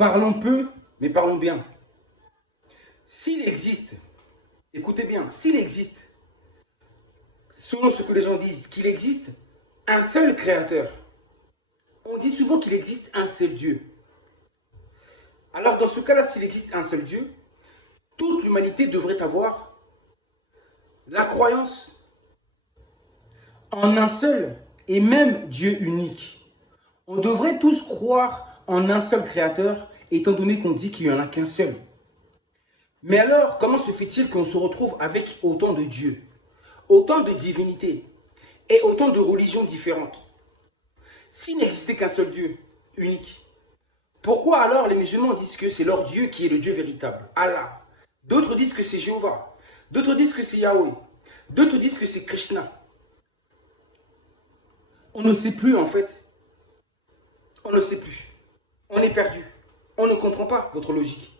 Parlons peu, mais parlons bien. S'il existe, écoutez bien, s'il existe, selon ce que les gens disent, qu'il existe un seul créateur, on dit souvent qu'il existe un seul Dieu. Alors dans ce cas-là, s'il existe un seul Dieu, toute l'humanité devrait avoir la croyance en un seul et même Dieu unique. On devrait tous croire en un seul créateur, étant donné qu'on dit qu'il n'y en a qu'un seul. Mais alors, comment se fait-il qu'on se retrouve avec autant de dieux, autant de divinités et autant de religions différentes? S'il n'existait qu'un seul Dieu unique, pourquoi alors les musulmans disent que c'est leur Dieu qui est le Dieu véritable, Allah? D'autres disent que c'est Jéhovah, d'autres disent que c'est Yahweh, d'autres disent que c'est Krishna. On ne sait plus en fait. On ne sait plus. On est perdu. On ne comprend pas votre logique.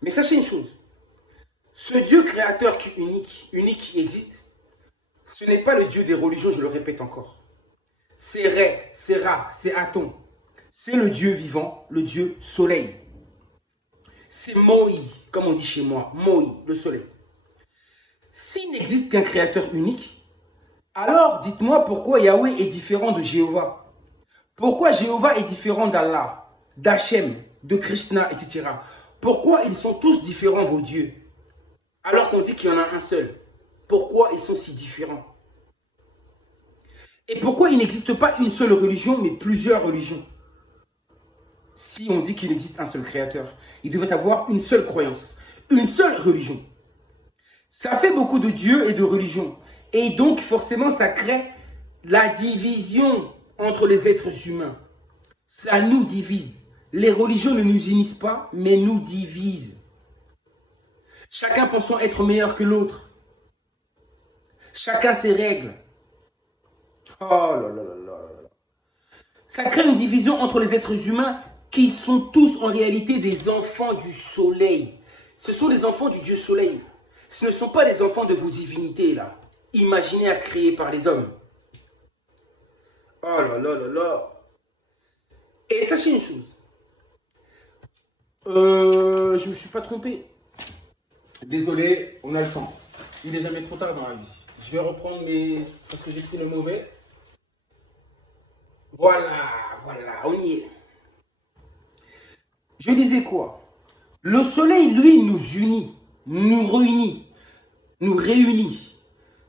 Mais sachez une chose. Ce Dieu créateur qui unique qui existe, ce n'est pas le Dieu des religions, je le répète encore. C'est Ré, c'est Ra, c'est Aton. C'est le Dieu vivant, le Dieu soleil. C'est Moï, comme on dit chez moi, Moï, le soleil. S'il n'existe qu'un créateur unique, alors dites-moi pourquoi Yahweh est différent de Jéhovah. Pourquoi Jéhovah est différent d'Allah, d'Hachem, de Krishna, etc. Pourquoi ils sont tous différents, vos dieux? Alors qu'on dit qu'il y en a un seul. Pourquoi ils sont si différents? Et pourquoi il n'existe pas une seule religion, mais plusieurs religions? Si on dit qu'il existe un seul créateur, il devait avoir une seule croyance, une seule religion. Ça fait beaucoup de dieux et de religions. Et donc, forcément, ça crée la division entre les êtres humains. Ça nous divise. Les religions ne nous unissent pas, mais nous divisent. Chacun pensant être meilleur que l'autre. Chacun ses règles. Oh là là là là. Ça crée une division entre les êtres humains qui sont tous en réalité des enfants du soleil. Ce sont les enfants du Dieu soleil. Ce ne sont pas les enfants de vos divinités là, imaginés à créer par les hommes. Oh là là là là. Et sachez une chose. Je me suis pas trompé. Désolé, on a le temps. Il n'est jamais trop tard dans la vie. Je vais reprendre mes... parce que j'ai pris le mauvais. Voilà, voilà, on y est. Je disais quoi? Le soleil, lui, nous unit, nous réunit, nous réunit.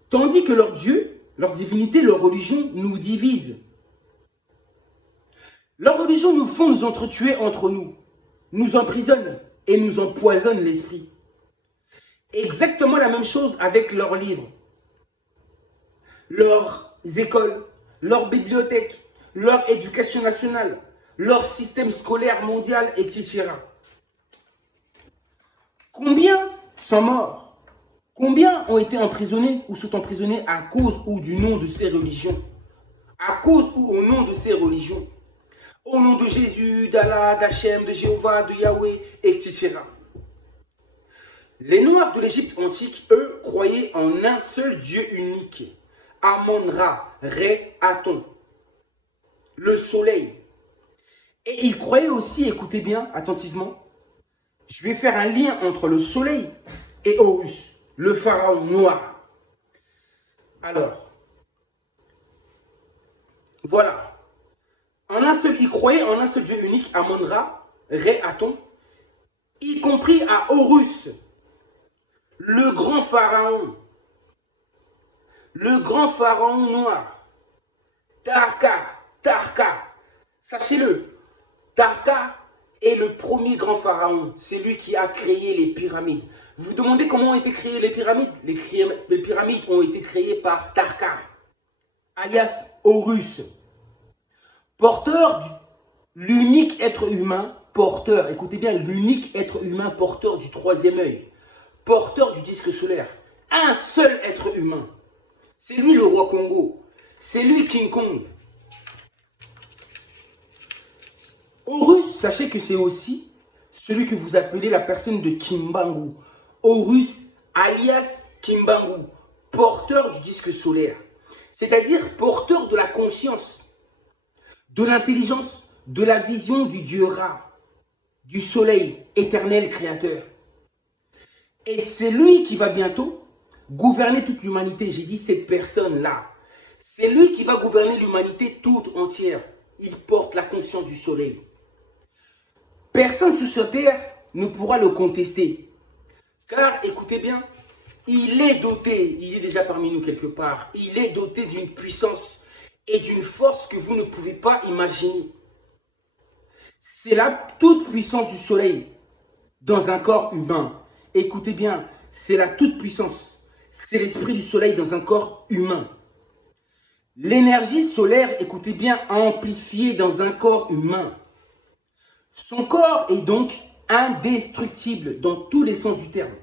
Tandis que leur Dieu, leur divinité, leur religion nous divise. Leur religion nous font nous entretuer entre nous, nous emprisonne et nous empoisonne l'esprit. Exactement la même chose avec leurs livres, leurs écoles, leurs bibliothèques, leur éducation nationale, leur système scolaire mondial, etc. Combien sont morts? Combien ont été emprisonnés ou sont emprisonnés à cause ou du nom de ces religions? À cause ou au nom de ces religions? Au nom de Jésus, d'Allah, d'Hachem, de Jéhovah, de Yahweh, etc. Les Noirs de l'Égypte antique, eux, croyaient en un seul Dieu unique. Amon-Ra, Ré, Aton, le soleil. Et ils croyaient aussi, écoutez bien attentivement, je vais faire un lien entre le soleil et Horus, le pharaon noir. Alors, voilà. Ils croyaient en un seul Dieu unique, Amon-Ra, Ré, Aton, y compris à Horus, le grand pharaon noir. Tarka, sachez-le, Tarka est le premier grand pharaon, c'est lui qui a créé les pyramides. Vous vous demandez comment ont été créées les pyramides? Les pyramides ont été créées par Tarka, alias Horus. Porteur l'unique être humain, porteur, écoutez bien, l'unique être humain porteur du troisième œil, porteur du disque solaire. Un seul être humain. C'est lui le roi Congo. C'est lui King Kong. Horus, sachez que c'est aussi celui que vous appelez la personne de Kimbangu. Horus, alias Kimbangu, porteur du disque solaire. C'est-à-dire porteur de la conscience, de l'intelligence, de la vision du dieu Ra. du soleil éternel créateur. Et c'est lui qui va bientôt gouverner toute l'humanité. J'ai dit cette personne-là. C'est lui qui va gouverner l'humanité toute entière. Il porte la conscience du soleil. Personne sur cette terre ne pourra le contester. Car, écoutez bien, il est doté, il est déjà parmi nous quelque part, il est doté d'une puissance et d'une force que vous ne pouvez pas imaginer. C'est la toute puissance du soleil dans un corps humain. Écoutez bien, c'est la toute puissance. C'est l'esprit du soleil dans un corps humain. L'énergie solaire, écoutez bien, amplifiée dans un corps humain. Son corps est donc indestructible dans tous les sens du terme.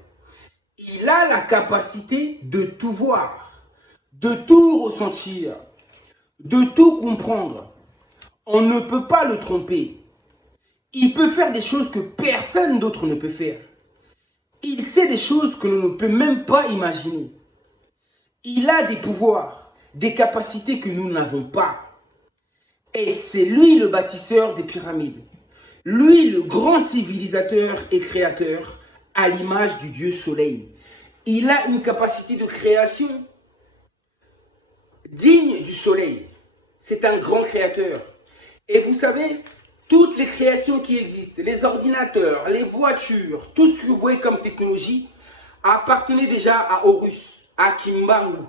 Il a la capacité de tout voir, de tout ressentir, de tout comprendre. On ne peut pas le tromper. Il peut faire des choses que personne d'autre ne peut faire. Il sait des choses que l'on ne peut même pas imaginer. Il a des pouvoirs, des capacités que nous n'avons pas. Et c'est lui le bâtisseur des pyramides. Lui le grand civilisateur et créateur à l'image du Dieu Soleil. Il a une capacité de création digne du Soleil. C'est un grand créateur. Et vous savez, toutes les créations qui existent, les ordinateurs, les voitures, tout ce que vous voyez comme technologie, appartenait déjà à Horus, à Kimbangu.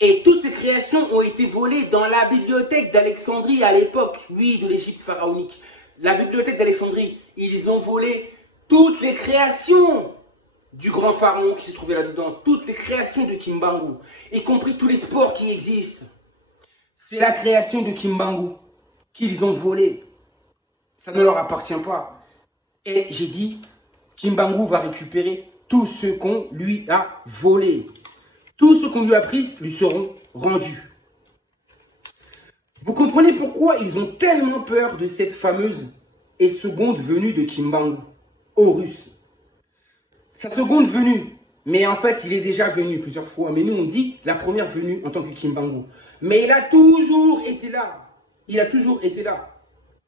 Et toutes ces créations ont été volées dans la bibliothèque d'Alexandrie à l'époque, oui, de l'Égypte pharaonique. La bibliothèque d'Alexandrie, ils ont volé toutes les créations du grand pharaon qui se trouvait là-dedans, toutes les créations de Kimbangu, y compris tous les sports qui existent. C'est la création de Kimbangu qu'ils ont volé. Ça ne leur appartient pas. Et j'ai dit, Kimbangu va récupérer tout ce qu'on lui a volé. Tout ce qu'on lui a pris lui seront rendus. Vous comprenez pourquoi ils ont tellement peur de cette fameuse et seconde venue de Kimbangu, Horus. Sa seconde venue, mais en fait il est déjà venu plusieurs fois. Mais nous on dit la première venue en tant que Kimbangu. Mais il a toujours été là. Il a toujours été là.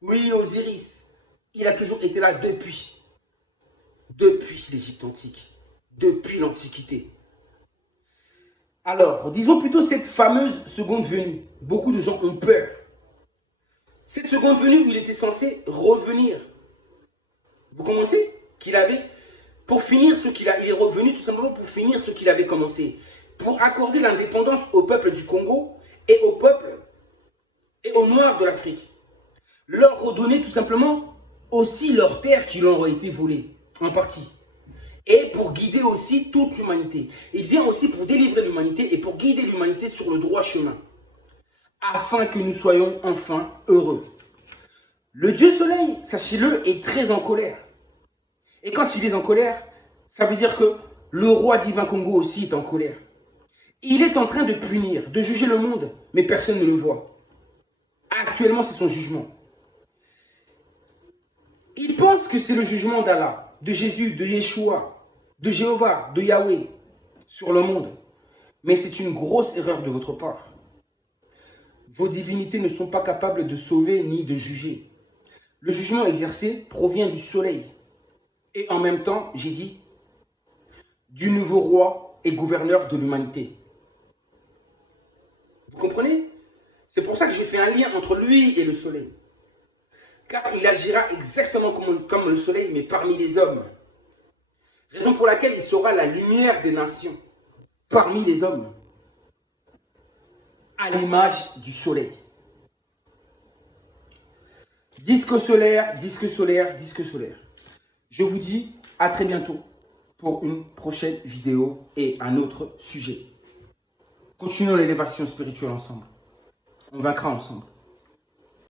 Oui, Osiris, il a toujours été là depuis. Depuis l'Égypte antique. Depuis l'Antiquité. Alors, disons plutôt cette fameuse seconde venue. Beaucoup de gens ont peur. Cette seconde venue où il était censé revenir. Vous commencez qu'il avait, pour finir ce qu'il a, il est revenu tout simplement pour finir ce qu'il avait commencé. Pour accorder l'indépendance au peuple du Congo et au peuple et aux Noirs de l'Afrique. Leur redonner tout simplement aussi leurs terres qui leur ont été volées, en partie. Et pour guider aussi toute l'humanité. Il vient aussi pour délivrer l'humanité et pour guider l'humanité sur le droit chemin. Afin que nous soyons enfin heureux. Le Dieu Soleil, sachez-le, est très en colère. Et quand il est en colère, ça veut dire que le roi divin Congo aussi est en colère. Il est en train de punir, de juger le monde, mais personne ne le voit. Actuellement, c'est son jugement. Il pense que c'est le jugement d'Allah, de Jésus, de Yeshua, de Jéhovah, de Yahweh sur le monde. Mais c'est une grosse erreur de votre part. Vos divinités ne sont pas capables de sauver ni de juger. Le jugement exercé provient du soleil. Et en même temps, j'ai dit, du nouveau roi et gouverneur de l'humanité. Vous comprenez? C'est pour ça que j'ai fait un lien entre lui et le soleil. Car il agira exactement comme le soleil, mais parmi les hommes. Raison pour laquelle il sera la lumière des nations, parmi les hommes, à l'image du soleil. Disque solaire, disque solaire, disque solaire. Je vous dis à très bientôt pour une prochaine vidéo et un autre sujet. Continuons l'élévation spirituelle ensemble. On vaincra ensemble.